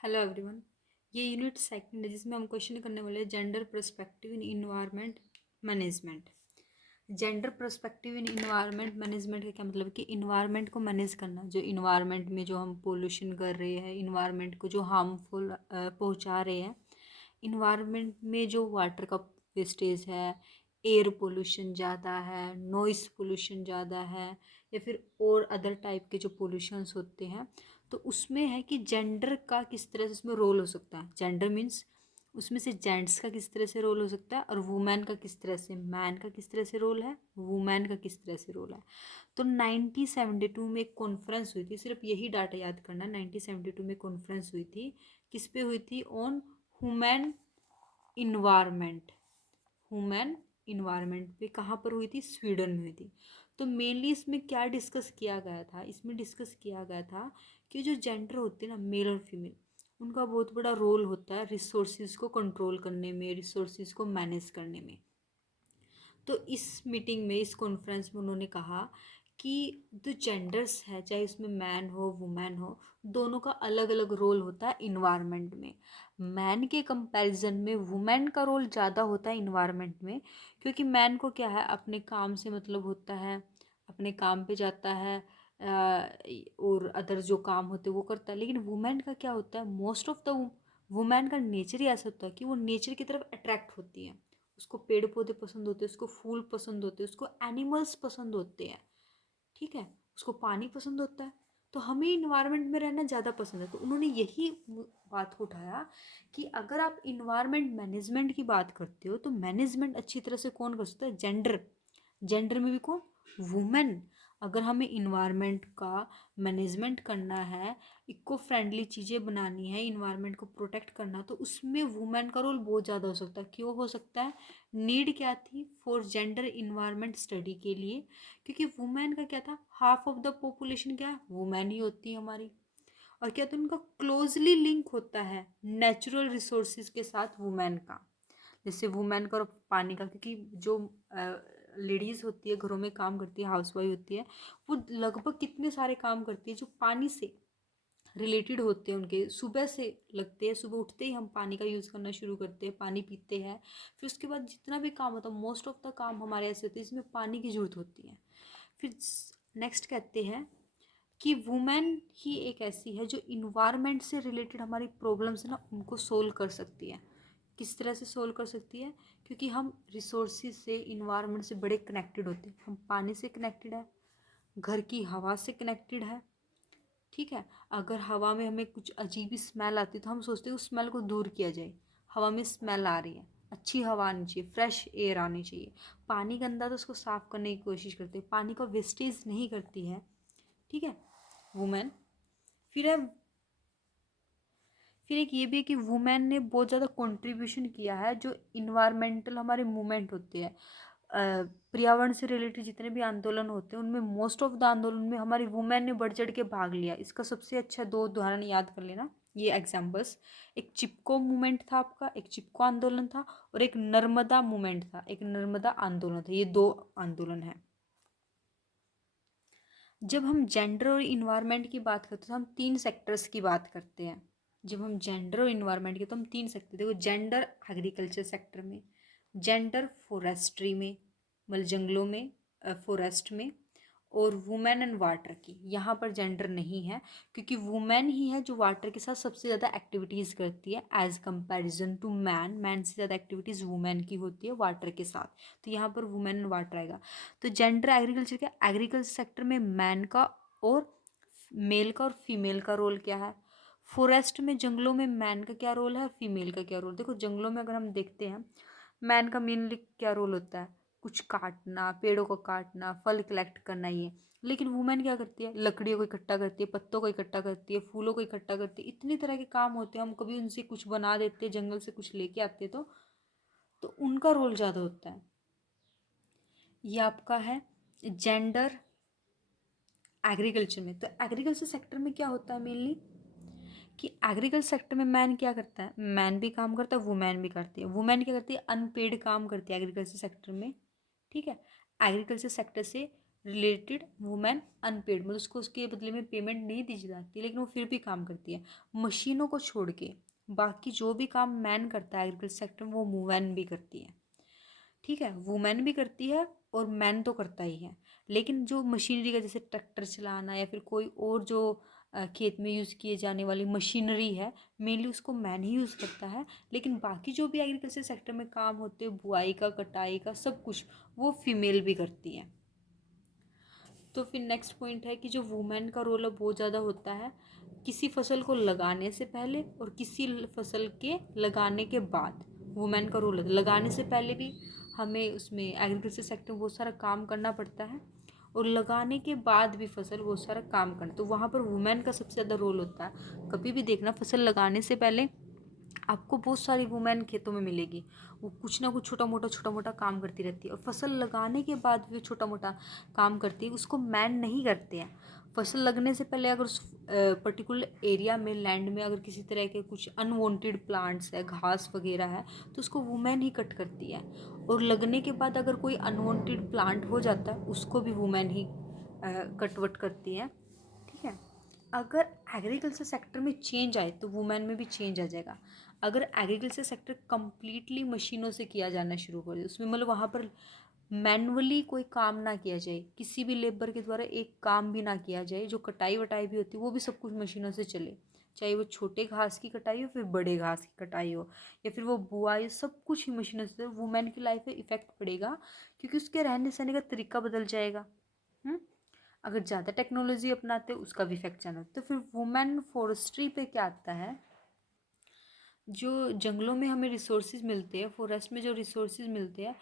Hello everyone. ये unit second है जिसमें हम क्वेश्चन करने वाले हैं gender perspective in environment management. Gender perspective in environment management का क्या मतलब है कि इन्वायरमेंट को मैनेज करना, जो इन्वायरमेंट में जो हम पोल्यूशन कर रहे हैं, इन्वायरमेंट को जो हार्मफुल पहुंचा रहे हैं, इन्वायरमेंट में जो वाटर का वेस्टेज है, एयर पोल्यूशन ज़्यादा है, नॉइस पोल्यूशन ज़्यादा है, या फिर और अदर टाइप के जो पोल्यूशंस होते हैं, तो उसमें है कि जेंडर का किस तरह से उसमें रोल हो सकता है। जेंडर मीन्स उसमें से जेंट्स का किस तरह से रोल हो सकता है और वुमेन का किस तरह से, मैन का किस तरह से रोल है, वुमेन का किस तरह से रोल है। तो 1972 में एक कॉन्फ्रेंस हुई थी, सिर्फ यही डाटा याद करना। 1972 में कॉन्फ्रेंस हुई थी, किस पे हुई थी? On human environment. Human environment पे कहाँ पर हुई थी? स्वीडन में हुई थी। तो मेनली इसमें क्या डिस्कस किया गया था? इसमें डिस्कस किया गया था कि जो जेंडर होते हैं ना, मेल और फीमेल, उनका बहुत बड़ा रोल होता है रिसोर्सिस को कंट्रोल करने में, रिसोर्सिस को मैनेज करने में। तो इस मीटिंग में, इस कॉन्फ्रेंस में उन्होंने कहा कि जो जेंडर्स है, चाहे उसमें मैन हो वुमेन हो, दोनों का अलग अलग रोल होता है इन्वायरमेंट में। मैन के कंपैरिजन में वुमेन का रोल ज़्यादा होता है इन्वायरमेंट में, क्योंकि मैन को क्या है, अपने काम से मतलब होता है, अपने काम पे जाता है, और अदर जो काम होते हैं वो करता है। लेकिन वुमेन का क्या होता है, मोस्ट ऑफ द वुमेन का नेचर ही ऐसा होता है कि वो नेचर की तरफ अट्रैक्ट होती है। उसको पेड़ पौधे पसंद होते हैं, उसको फूल पसंद होते हैं, उसको एनिमल्स पसंद होते हैं, ठीक है, उसको पानी पसंद होता है। तो हमें इन्वायरमेंट में रहना ज़्यादा पसंद है। तो उन्होंने यही बात को उठाया कि अगर आप इन्वायरमेंट मैनेजमेंट की बात करते हो तो मैनेजमेंट अच्छी तरह से कौन कर सकता है? जेंडर। जेंडर में भी कौन? वुमेन। अगर हमें इन्वायरमेंट का मैनेजमेंट करना है, इको फ्रेंडली चीज़ें बनानी है, इन्वायरमेंट को प्रोटेक्ट करना, तो उसमें वुमेन का रोल बहुत ज़्यादा हो सकता है। क्यों हो सकता है? नीड क्या थी फॉर जेंडर इन्वायरमेंट स्टडी के लिए? क्योंकि वुमेन का क्या था, हाफ ऑफ द पॉपुलेशन क्या है, वुमेन ही होती है हमारी। और क्या, तो उनका क्लोजली लिंक होता है नेचुरल रिसोर्सेज के साथ वुमेन का। जैसे वुमेन का और पानी का, क्योंकि जो लेडीज़ होती है, घरों में काम करती है, हाउसवाइफ होती है, वो लगभग कितने सारे काम करती है जो पानी से रिलेटेड होते हैं, उनके सुबह से लगते हैं। सुबह उठते ही हम पानी का यूज़ करना शुरू करते हैं, पानी पीते हैं, फिर उसके बाद जितना भी काम होता है, मोस्ट ऑफ द काम हमारे ऐसे होते हैं जिसमें पानी की ज़रूरत होती है। फिर नेक्स्ट कहते हैं कि वुमेन ही एक ऐसी है जो इन्वायरमेंट से रिलेटेड हमारी प्रॉब्लम्स है ना, उनको सोल्व कर सकती है। किस तरह से सोल्व कर सकती है? क्योंकि हम रिसोर्सेज से, इन्वायरमेंट से बड़े कनेक्टेड होते हैं। हम पानी से कनेक्टेड है, घर की हवा से कनेक्टेड है, ठीक है। अगर हवा में हमें कुछ अजीब ही स्मेल आती है तो हम सोचते हैं उस स्मेल को दूर किया जाए। हवा में स्मेल आ रही है, अच्छी हवा आनी चाहिए, फ्रेश एयर आनी चाहिए। पानी गंदा तो उसको साफ करने की कोशिश करते हैं, पानी को वेस्टेज नहीं करती है, ठीक है, वुमेन। फिर है, फिर एक ये भी है कि वुमेन ने बहुत ज़्यादा कंट्रीब्यूशन किया है जो इन्वायरमेंटल हमारे मूवमेंट होते हैं, पर्यावरण से रिलेटेड जितने भी आंदोलन होते हैं, उनमें मोस्ट ऑफ द आंदोलन में हमारी वुमेन ने बढ़ चढ़ के भाग लिया। इसका सबसे अच्छा दो उदाहरण याद कर लेना, ये एग्जाम्पल्स। एक चिपको मूवमेंट था आपका, एक चिपको आंदोलन था, और एक नर्मदा मूवमेंट था, एक नर्मदा आंदोलन था। ये दो आंदोलन है। जब हम जेंडर और इन्वायरमेंट की बात करते हैं तो हम तीन सेक्टर्स की बात करते हैं। जब हम जेंडर और इन्वायरमेंट की, तो हम तीन सेक्टर, देखो, जेंडर एग्रीकल्चर सेक्टर में, जेंडर फॉरेस्ट्री में, मतलब जंगलों में, फॉरेस्ट में, और वुमेन एंड वाटर की। यहाँ पर जेंडर नहीं है, क्योंकि वुमेन ही है जो वाटर के साथ सबसे ज़्यादा एक्टिविटीज़ करती है as comparison to man. Man से ज़्यादा एक्टिविटीज़ वुमेन की होती है वाटर के साथ, तो यहाँ पर वुमेन एंड वाटर आएगा। तो जेंडर एग्रीकल्चर का, एग्रीकल्चर सेक्टर में मैन का और मेल का और फीमेल का रोल क्या है? फॉरेस्ट में, जंगलों में मैन का क्या रोल है, फीमेल का क्या रोल? देखो, जंगलों में अगर हम देखते हैं, मैन का मेनली क्या रोल होता है? कुछ काटना, पेड़ों को काटना, फल कलेक्ट करना, ये। लेकिन वुमेन क्या करती है? लकड़ियों को इकट्ठा करती है, पत्तों को इकट्ठा करती है, फूलों को इकट्ठा करती है। इतनी तरह के काम होते हैं, हम कभी उनसे कुछ बना देते हैं, जंगल से कुछ लेके आते हैं, तो उनका रोल ज़्यादा होता है। ये आपका है जेंडर एग्रीकल्चर में। तो एग्रीकल्चर सेक्टर में क्या होता है मेनली, कि एग्रीकल्चर सेक्टर में मैन क्या करता है? मैन भी काम करता है, वुमेन भी करती है। वुमेन क्या करती है? अनपेड काम करती है एग्रीकल्चर सेक्टर में, ठीक है। एग्रीकल्चर सेक्टर से रिलेटेड वुमेन अनपेड, मतलब उसको उसके बदले में पेमेंट नहीं दी जाती, लेकिन वो फिर भी काम करती है। मशीनों को छोड़ के बाकी जो भी काम मैन करता है एग्रीकल्चर सेक्टर में, वो वुमेन भी करती है। ठीक है, वुमेन भी करती है और मैन तो करता ही है। लेकिन जो मशीनरी का, जैसे ट्रैक्टर चलाना या फिर कोई और जो खेत में यूज़ किए जाने वाली मशीनरी है, मेनली उसको मैन ही यूज़ करता है। लेकिन बाकी जो भी एग्रीकल्चर सेक्टर में काम होते हैं, बुआई का, कटाई का, सब कुछ वो फीमेल भी करती है। तो फिर नेक्स्ट पॉइंट है कि जो वुमेन का रोल है बहुत ज़्यादा होता है किसी फसल को लगाने से पहले और किसी फसल के लगाने के बाद। वुमेन का रोल है लगाने से पहले भी हमें उसमें एग्रीकल्चर सेक्टर में बहुत सारा काम करना पड़ता है, और लगाने के बाद भी फसल बहुत सारा काम करना, तो वहाँ पर वुमेन का सबसे ज़्यादा रोल होता है। कभी भी देखना, फसल लगाने से पहले आपको बहुत सारी वुमेन खेतों में मिलेगी, वो कुछ ना कुछ छोटा मोटा काम करती रहती है। और फसल लगाने के बाद भी छोटा मोटा काम करती है, उसको मैन नहीं करते हैं। फसल लगने से पहले अगर उस पर्टिकुलर एरिया में, लैंड में अगर किसी तरह के कुछ अनवांटेड प्लांट्स है, घास वगैरह है, तो उसको वुमेन ही कट करती है। और लगने के बाद अगर कोई अनवांटेड प्लांट हो जाता है, उसको भी वुमेन ही कटवट करती है। ठीक है, अगर एग्रीकल्चर सेक्टर में चेंज आए तो वुमेन में भी चेंज आ जाएगा। अगर एग्रीकल्चर सेक्टर कम्प्लीटली मशीनों से किया जाना शुरू कर दे, उसमें मतलब वहाँ पर मैनुअली कोई काम ना किया जाए, किसी भी लेबर के द्वारा एक काम भी ना किया जाए, जो कटाई वटाई भी होती है वो भी सब कुछ मशीनों से चले, चाहे वो छोटे घास की कटाई हो फिर बड़े घास की कटाई हो, या फिर वो बुआई, सब कुछ ही मशीनों से। वुमेन की लाइफ में इफेक्ट पड़ेगा, क्योंकि उसके रहने सहने का तरीका बदल जाएगा। अगर ज़्यादा टेक्नोलॉजी अपनाते हैं उसका भी इफेक्ट जाना। तो फिर वुमेन फॉरेस्ट्री पे क्या आता है, जो जंगलों में हमें रिसोर्सेज मिलते हैं, फॉरेस्ट में जो रिसोर्सेज मिलते हैं,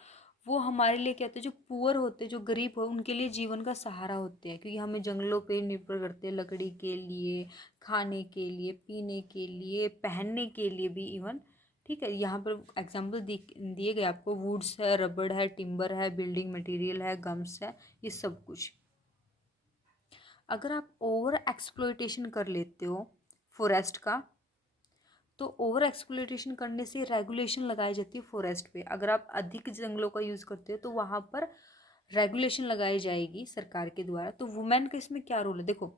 वो हमारे लिए क्या होते हैं, जो पुअर होते हैं, जो गरीब हो, उनके लिए जीवन का सहारा होते हैं, क्योंकि हमें जंगलों पे निर्भर करते हैं लकड़ी के लिए, खाने के लिए, पीने के लिए, पहनने के लिए भी इवन। ठीक है, यहाँ पर एग्जाम्पल दिए गए आपको, वुड्स है, रबड़ है, टिम्बर है, बिल्डिंग मटेरियल है, गम्स है, ये सब कुछ। अगर आप ओवर एक्सप्लोइटेशन कर लेते हो फॉरेस्ट का, तो ओवर एक्सप्लोइटेशन करने से रेगुलेशन लगाई जाती है फॉरेस्ट पे। अगर आप अधिक जंगलों का यूज़ करते हो तो वहाँ पर रेगुलेशन लगाई जाएगी सरकार के द्वारा। तो वुमेन का इसमें क्या रोल है, देखो,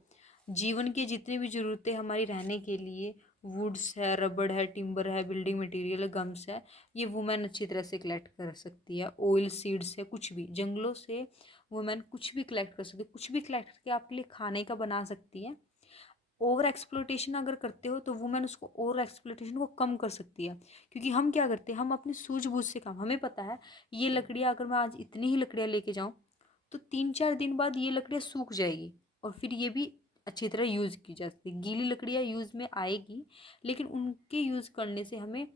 जीवन की जितनी भी ज़रूरतें हमारी रहने के लिए, वुड्स है, रबड़ है, टिम्बर है, बिल्डिंग मटेरियल है, गम्स है, ये वुमेन अच्छी तरह से कलेक्ट कर सकती है। ऑयल सीड्स है, कुछ भी जंगलों से वुमेन कुछ भी कलेक्ट कर सकती है, कुछ भी कलेक्ट करके आपके लिए खाने का बना सकती है। ओवर एक्सप्लोइटेशन अगर करते हो तो वुमेन उसको, ओवर एक्सप्लोइटेशन को कम कर सकती है। क्योंकि हम क्या करते हैं, हम अपनी सूझबूझ से काम, हमें पता है ये लकड़ियाँ, अगर मैं आज इतनी ही लकड़ियाँ लेके जाऊँ तो 3-4 दिन बाद ये लकड़ियाँ सूख जाएगी, और फिर ये भी अच्छी तरह यूज़ की जा सकती है। गीली लकड़ियाँ यूज़ में आएगी, लेकिन उनके यूज़ करने से हमें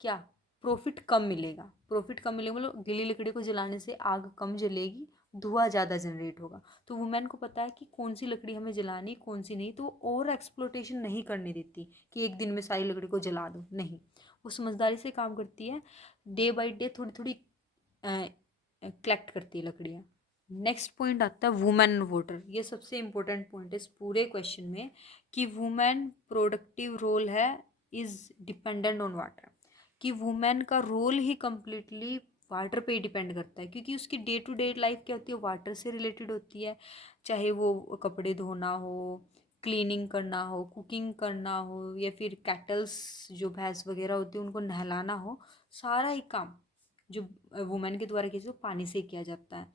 क्या, प्रॉफिट कम मिलेगा। प्रॉफिट कम मिलेगा मतलब गीली लकड़ी को जलाने से आग कम जलेगी, धुआं ज़्यादा जनरेट होगा। तो वुमेन को पता है कि कौन सी लकड़ी हमें जलानी, कौन सी नहीं, तो वो ओवर एक्सप्लोटेशन नहीं करने देती कि एक दिन में सारी लकड़ी को जला दो, नहीं। वो समझदारी से काम करती है, डे बाई डे थोड़ी थोड़ी कलेक्ट करती है लकड़ियाँ। नेक्स्ट पॉइंट आता है वुमेन वोटर। ये सबसे इम्पोर्टेंट पॉइंट है इस पूरे क्वेश्चन में, कि वुमेन प्रोडक्टिव रोल है इज़ डिपेंडेंट ऑन वाटर, कि वुमेन का रोल ही कम्प्लीटली वाटर पे ही डिपेंड करता है, क्योंकि उसकी डे टू डे लाइफ क्या होती है, वाटर से रिलेटेड होती है। चाहे वो कपड़े धोना हो, क्लीनिंग करना हो, कुकिंग करना हो, या फिर कैटल्स जो भैंस वगैरह होती है उनको नहलाना हो, सारा ही काम जो वुमेन के द्वारा किसी को पानी से किया जाता है।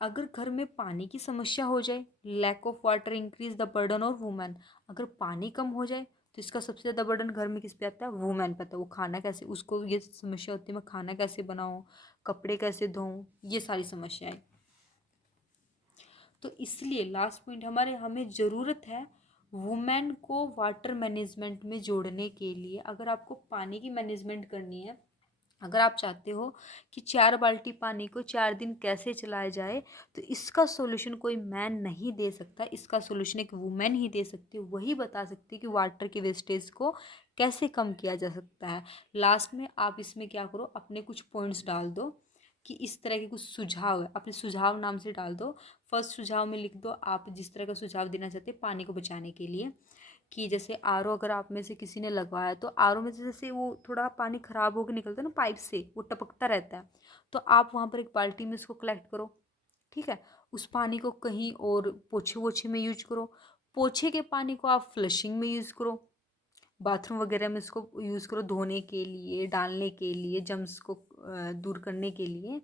अगर घर में पानी की समस्या हो जाए, lack of water increase the burden of women, अगर पानी कम हो जाए तो इसका सबसे ज़्यादा बर्डन घर में किस पे आता है, वुमेन पे आता है। वो खाना कैसे, उसको ये समस्या होती है मैं खाना कैसे बनाऊँ, कपड़े कैसे धोऊँ, ये सारी समस्याएं। तो इसलिए लास्ट पॉइंट हमारे, हमें ज़रूरत है वुमेन को वाटर मैनेजमेंट में जोड़ने के लिए। अगर आपको पानी की मैनेजमेंट करनी है, अगर आप चाहते हो कि 4 बाल्टी पानी को 4 दिन कैसे चलाया जाए, तो इसका सॉल्यूशन कोई मैन नहीं दे सकता, इसका सॉल्यूशन एक वुमेन ही दे सकती है। वही बता सकती है कि वाटर के वेस्टेज को कैसे कम किया जा सकता है। लास्ट में आप इसमें क्या करो, अपने कुछ पॉइंट्स डाल दो कि इस तरह के कुछ सुझाव है, अपने सुझाव नाम से डाल दो। फर्स्ट सुझाव में लिख दो आप जिस तरह का सुझाव देना चाहते हैं पानी को बचाने के लिए, कि जैसे आरओ अगर आप में से किसी ने लगवाया, तो आरओ में से जैसे वो थोड़ा पानी ख़राब होकर निकलता है ना पाइप से, वो टपकता रहता है, तो आप वहाँ पर एक बाल्टी में उसको कलेक्ट करो, ठीक है। उस पानी को कहीं और पोछे वोछे में यूज करो, पोछे के पानी को आप फ्लशिंग में यूज़ करो, बाथरूम वगैरह में इसको यूज़ करो धोने के लिए, डालने के लिए, जम्स को दूर करने के लिए।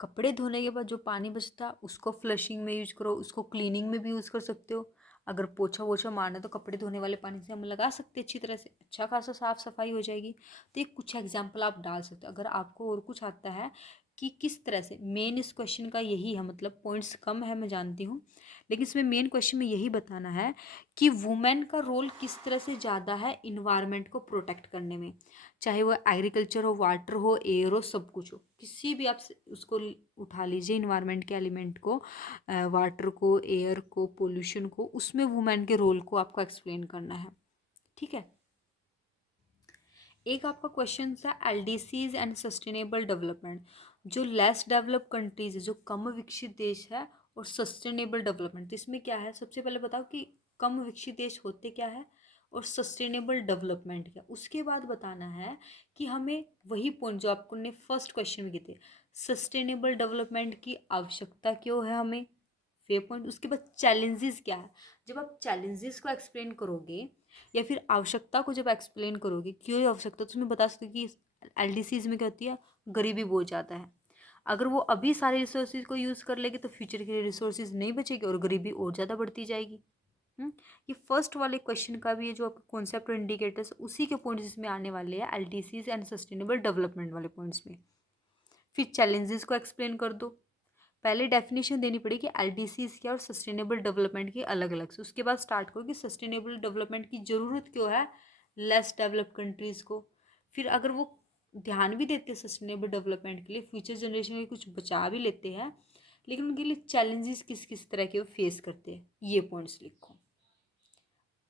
कपड़े धोने के बाद जो पानी बचता उसको फ्लशिंग में यूज करो, उसको क्लीनिंग में भी यूज़ कर सकते हो। अगर पोछा वोछा मारना तो कपड़े धोने वाले पानी से हम लगा सकते हैं, अच्छी तरह से अच्छा खासा साफ सफाई हो जाएगी। तो ये कुछ एग्जाम्पल आप डाल सकते हो। अगर आपको और कुछ आता है कि किस तरह से, मेन इस क्वेश्चन का यही है, मतलब पॉइंट्स कम है मैं जानती हूँ, लेकिन इसमें मेन क्वेश्चन में यही बताना है कि वुमेन का रोल किस तरह से ज़्यादा है इन्वायरमेंट को प्रोटेक्ट करने में, चाहे वो एग्रीकल्चर हो, वाटर हो, एयर हो, सब कुछ हो, किसी भी आप उसको उठा लीजिए इन्वायरमेंट के एलिमेंट को, वाटर को, एयर को, पोल्यूशन को, उसमें वुमेन के रोल को आपको एक्सप्लेन करना है। ठीक है। एक आपका क्वेश्चन था एलडीसीज एंड सस्टेनेबल डेवलपमेंट, जो लेस डेवलप कंट्रीज है, जो कम विकसित देश है, और सस्टेनेबल डेवलपमेंट, तो इसमें क्या है, सबसे पहले बताओ कि कम विकसित देश होते क्या है और सस्टेनेबल डेवलपमेंट क्या। उसके बाद बताना है कि हमें वही पॉइंट जो आपको ने फर्स्ट क्वेश्चन में किए थे, सस्टेनेबल डेवलपमेंट की आवश्यकता क्यों है हमें, वे पॉइंट। उसके बाद चैलेंजेस क्या है, जब आप चैलेंजेस को एक्सप्लेन करोगे या फिर आवश्यकता को जब एक्सप्लेन करोगे क्यों ये आवश्यकता, तो उसमें बता सकते हो कि एलडीसीज में क्या होती है, गरीबी बहुत ज़्यादा है। अगर वो अभी सारे रिसोर्सेज को यूज़ कर लेगी तो फ्यूचर के लिए रिसोर्सेज नहीं बचेगी और गरीबी और ज़्यादा बढ़ती जाएगी। ये फर्स्ट वाले क्वेश्चन का भी है जो आपका कॉन्सेप्ट और इंडिकेटर्स, उसी के पॉइंट्स इसमें आने वाले हैं एलडीसीज एंड सस्टेनेबल डेवलपमेंट वाले पॉइंट्स में। फिर चैलेंजेस को एक्सप्लेन कर दो, पहले डेफिनेशन देनी पड़ेगी एलडीसीज क्या और सस्टेनेबल डेवलपमेंट की अलग अलग से, उसके बाद स्टार्ट करो कि सस्टेनेबल डेवलपमेंट की ज़रूरत क्यों है लेस डेवलप कंट्रीज़ को। फिर अगर वो ध्यान भी देते हैं सस्टेनेबल डेवलपमेंट के लिए, फ्यूचर जनरेशन के कुछ बचा भी लेते हैं, लेकिन उनके लिए चैलेंजेस किस किस तरह के वो फेस करते हैं, ये पॉइंट्स लिखो।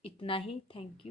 इतना ही, थैंक यू।